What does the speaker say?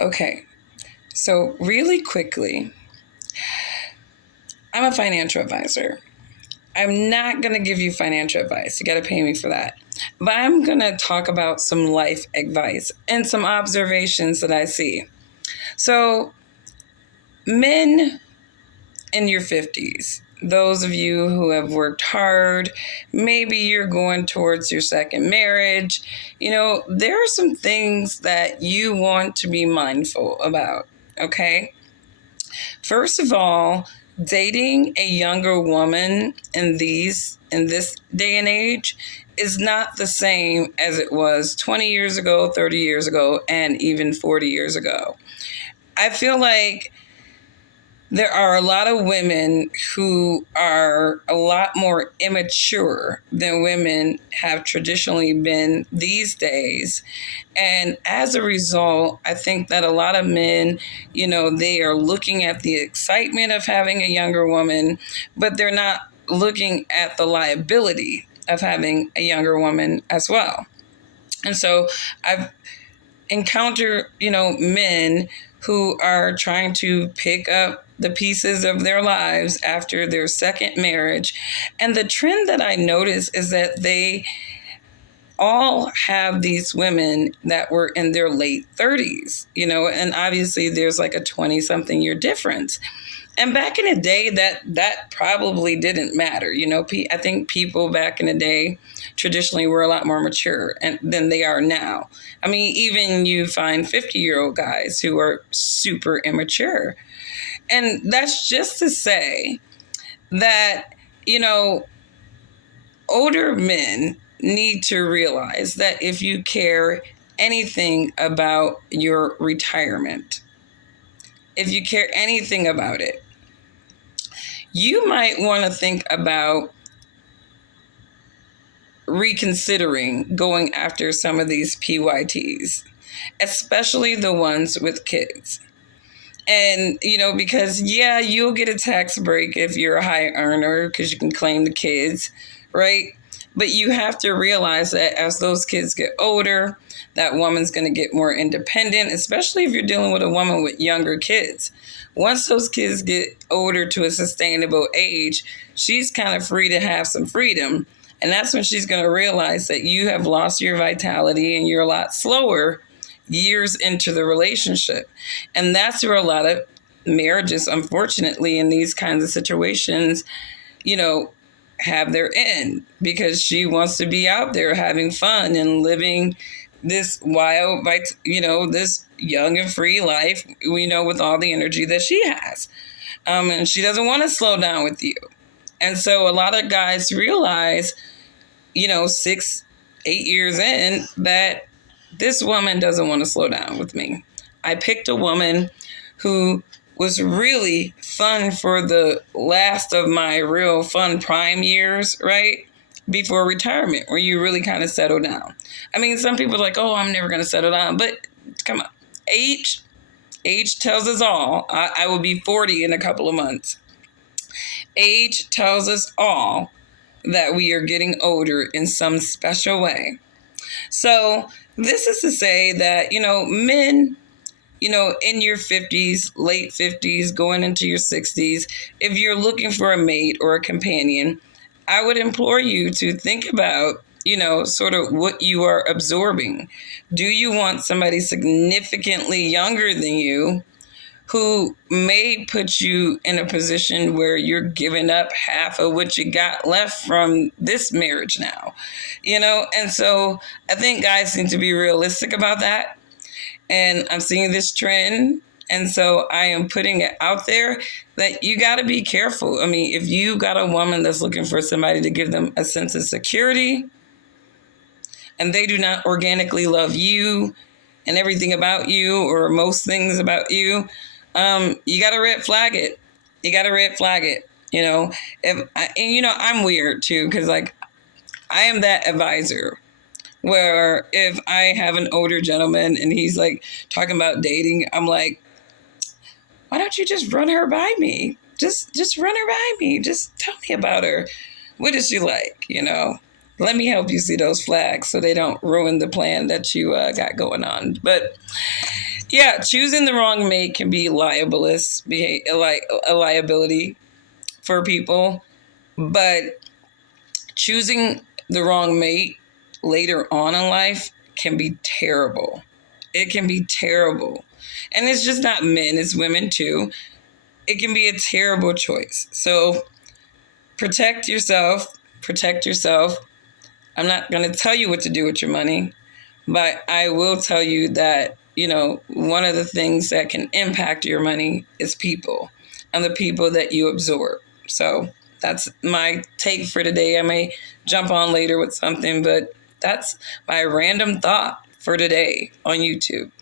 Okay, so really quickly, I'm a financial advisor. I'm not going to give you financial advice. You got to pay me for that. But I'm going to talk about some life advice and some observations that I see. So, men in your 50s, those of you who have worked hard, maybe you're going towards your second marriage, there are some things that you want to be mindful about, okay? First of all, dating a younger woman in this day and age is not the same as it was 20 years ago, 30 years ago, and even 40 years ago. I feel like there are a lot of women who are a lot more immature than women have traditionally been these days. And as a result, I think that a lot of men, they are looking at the excitement of having a younger woman, but they're not looking at the liability of having a younger woman as well. And so I've encountered, men who are trying to pick up the pieces of their lives after their second marriage. And the trend that I notice is that they all have these women that were in their late 30s, and obviously there's like a 20 something year difference. And back in the day, that probably didn't matter. I think people back in the day traditionally were a lot more mature than they are now. I mean, even you find 50-year-old guys who are super immature. And that's just to say that, older men need to realize that if you care anything about your retirement, if you care anything about it, you might want to think about reconsidering going after some of these PYTs, especially the ones with kids. And, because, yeah, you'll get a tax break if you're a high earner because you can claim the kids, right? But you have to realize that as those kids get older, that woman's going to get more independent, especially if you're dealing with a woman with younger kids. Once those kids get older to a sustainable age, she's kind of free to have some freedom. And that's when she's going to realize that you have lost your vitality and you're a lot slower years into the relationship. And that's where a lot of marriages, unfortunately, in these kinds of situations, have their end, because she wants to be out there having fun and living this wild, this young and free life, with all the energy that she has. And she doesn't want to slow down with you. And so a lot of guys realize, 6, 8 years in, that this woman doesn't want to slow down with me. I picked a woman who was really fun for the last of my real fun prime years, right? Before retirement, where you really kind of settle down. I mean, some people are like, oh, I'm never going to settle down. But come on, age tells us all. I will be 40 in a couple of months. Age tells us all that we are getting older in some special way. So this is to say that, men, in your 50s, late 50s, going into your 60s, if you're looking for a mate or a companion, I would implore you to think about, sort of what you are absorbing. Do you want somebody significantly younger than you who may put you in a position where you're giving up half of what you got left from this marriage now, And so I think guys need to be realistic about that. And I'm seeing this trend. And so I am putting it out there that you got to be careful. I mean, if you got a woman that's looking for somebody to give them a sense of security, and they do not organically love you and everything about you, or most things about you, you got to red flag it. You got to red flag it. I'm weird too, because like I am that advisor where if I have an older gentleman and he's like talking about dating, I'm like, why don't you just run her by me? Just run her by me. Just tell me about her. What is she like? Let me help you see those flags so they don't ruin the plan that you got going on. But Yeah, choosing the wrong mate can be like a liability for people, but choosing the wrong mate later on in life can be terrible. It can be terrible. And it's just not men, it's women too. It can be a terrible choice. So protect yourself, protect yourself. I'm not going to tell you what to do with your money, but I will tell you that, one of the things that can impact your money is people and the people that you absorb. So that's my take for today. I may jump on later with something, but that's my random thought for today on YouTube.